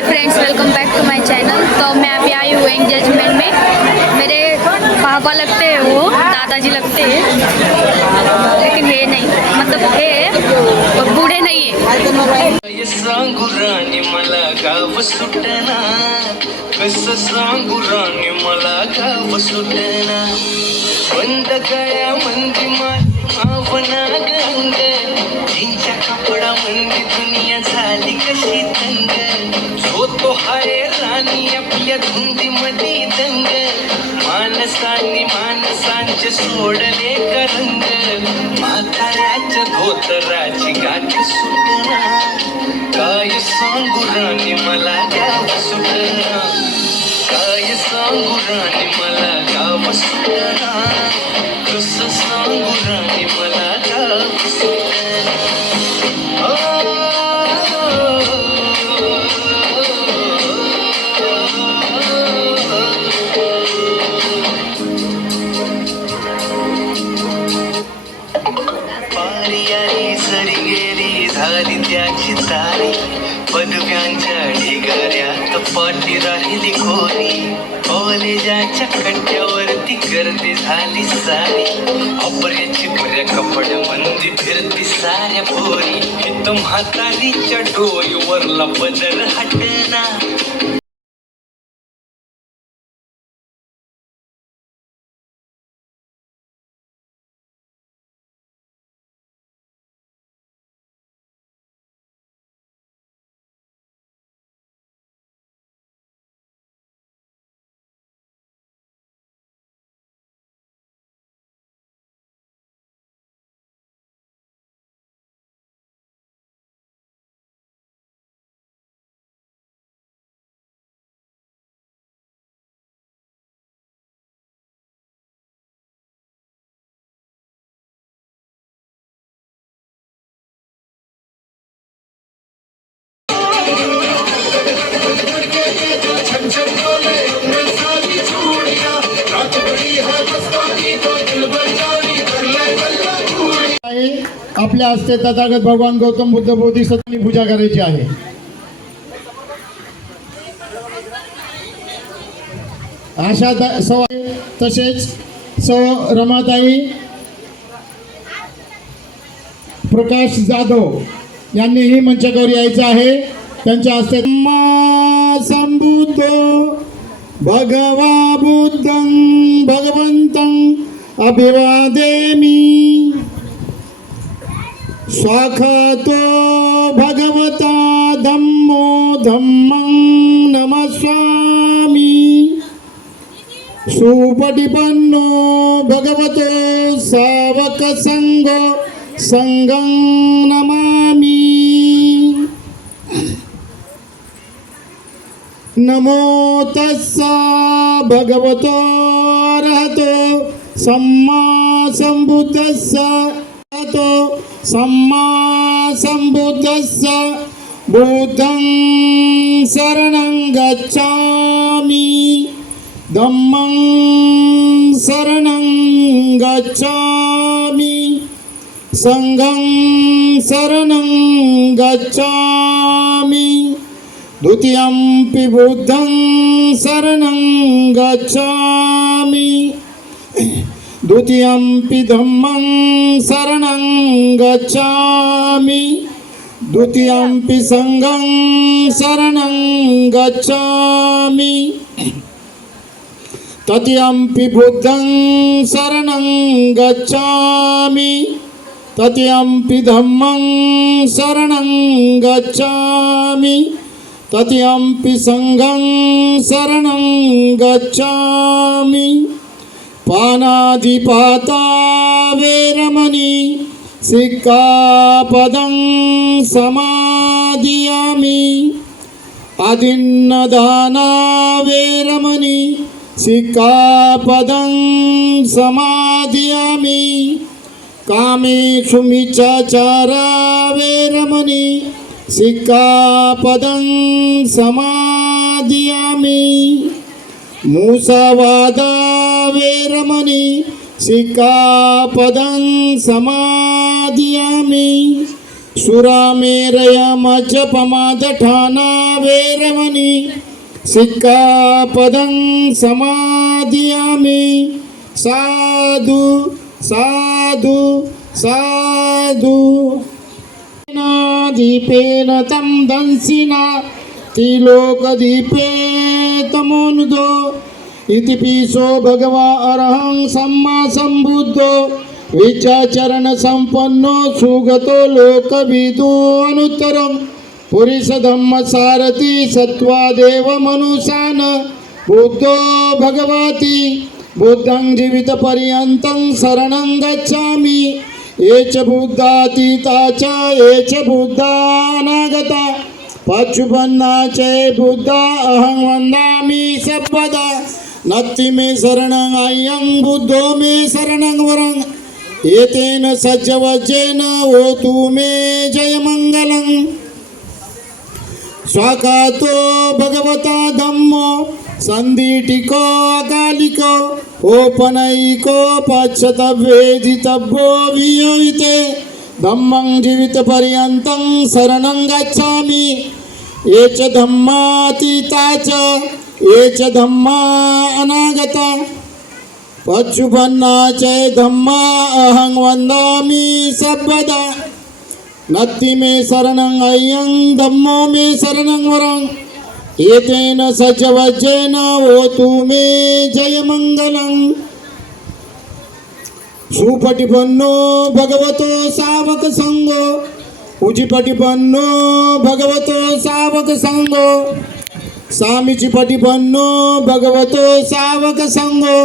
High friends, welcome back to my channel. तो मैं अभी आई हूँ एंगेजमेंट में। मेरे पापा लगते हैं, वो दादाजी लगते हैं, लेकिन हे नहीं, मतलब हे और बूढ़े नहीं है। ये सांगू राणी मला गाव सुटना, कसं सांगू राणी मला गाव सुटना, बंद गळ्या मंदी मावना गंग, जिंच्या कपडा मंदी दुनिया झाली कशी तंग, जो तो हाय राणी आपल्या धुंदी मधी दंग, माणसांनी माणसांचे सोडले करंग, म्हाताऱ्याच्या धोतराची गाठ सुटना, काय सांगू राणी मला गाव सुटना, काय सांगू राणी मला गाव सुटना, कसं सांगू राणी मला गाव सुटना। पारी आली सरी गेली झाली त्याची तारी, पदव्यांच्या ढिगाऱ्यात पाठी राहिली खोरी, कॉलेजाच्या कट्ट्यावरती गर्दी झाली सारी, अपऱ्याची बऱ्या कपड्यामध्ये फिरती साऱ्या पोरी, इथं म्हातारीच्या डोईवरला पदर हटना। आपल्या हस्ते तथागत भगवान गौतम बुद्ध बोधिसत्वांची पूजा करायची आहे। आशा तसेच सौ रमाताई प्रकाश जाधव यांनीही मंचावर यायचं आहे। त्यांच्या हस्ते संबुद्ध भगवा बुद्धं भगवंतं अभिवादेमि, स्वाखातो भगवता धम्मो धम्मं नमस्वामि, सुपटिपन्नो भगवतो सावक संघो संघं नमामि। नमो तस्सा भगवतो अरहतो सम्मा संबुद्धस्सा, सम्मा संबुद्धस्स बुद्धं शरणं गच्छामि, धम्मं शरणं गच्छामि, संघं शरणं गच्छामि, द्वितीयंपि बुद्धं शरणं गच्छामि, द्वितीयंपि धम्मं शरणं गच्छामि, द्वितीयंपि संघं शरणं गच्छामि, तृतीयंपि बुद्धं शरणं गच्छामि, तृतीयंपि धम्मं शरणं गच्छामि, तृतीयंपि संघं शरणं गच्छामि। पानादिपाता वेरमणि सिक्खापदं समादियामि, आदिन्नदाना वेरमणि सिक्खापदं समादियामि, कामेषु मिच्छाचारा वेरमणि सिक्खापदं समादियामि, मुसावादा वेरमणि सिक्खापदं समादियामि, सुरामेरय मज्जपमाद ठाणा वेरमणि सिक्कापदं समादियामि साधु साधु साधु दीपेन तं दंसिना त्रिलोकदीपे तमोनुदो इति पिसो भगवा अरहं सम्मा सम्बुद्धो विचाचरण संपन्नो सुगतो लोकविदो अनुत्तरं पुरुष धम्म सारथी सत्वादेव मनुष्यान बुद्धो भगवती बुद्धं जीवित पर्यन्तं शरणं गच्छामि एच बुद्धातीता च एच बुद्धानागता पच्छुपन्ना च बुद्धा अहं वन्दामि सर्वदा नत्ति मे शरणं अयं बुद्धो मे शरणं वरं एतेन सज्जवज्जेन ओतु मे जयमङ्गलं स्वाकातो भगवता धम्मो सन्दिटिको अकालिको ओपनैको पश्चतव्येदितव्यो वियोहिते धम्मं जीवितपर्यन्तं शरणं गच्छामि ये च धम्मातीता च ये च धम्मा अनागता पच्छुपन्ना च धम्मा अहं वन्दामि सर्वदा नत्ति मे शरणं अयं धम्मो मे शरणं वरं एतेन सज्जवज्जेन ओतु मे जयमङ्गलं सुपटिपन्नो भगवतो सावक संगो उजिपटिपन्नो भगवतो सावक संगो सामीचिपटिपन्नो भगवतो सावक संगो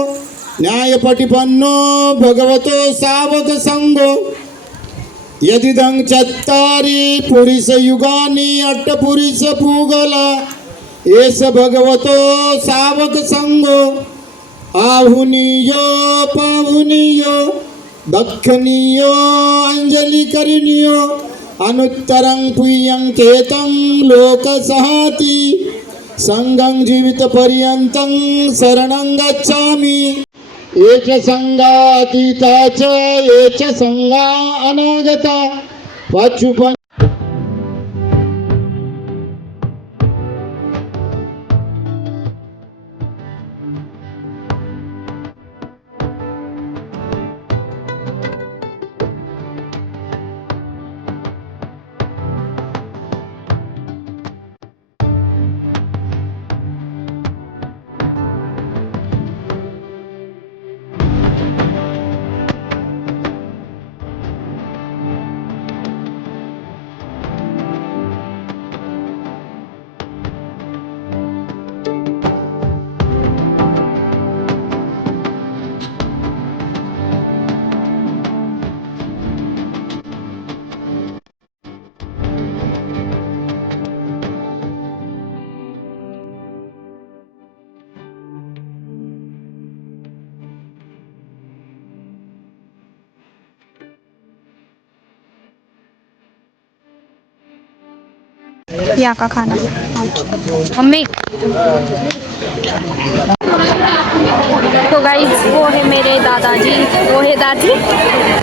न्यायपटिपन्नो भगवतो सावक संगो यदिदं चत्तारि पुरुषयुगानि अट्टपुरुष पूगला एष भगवतो सावक संगो आहुनीयो पाहुनीयो दक्षिणीयो अंजलि करणीयो अनुत्तरं पुयं केतं लोकसहाति संगं जीवित पर्यन्तं शरणं गच्छामि ये च संगातीता च ये च संगा अनागता पच्छुपन् यहाँ का खाना मम्मी। तो गाइस वो है मेरे दादाजी, वो है दादी।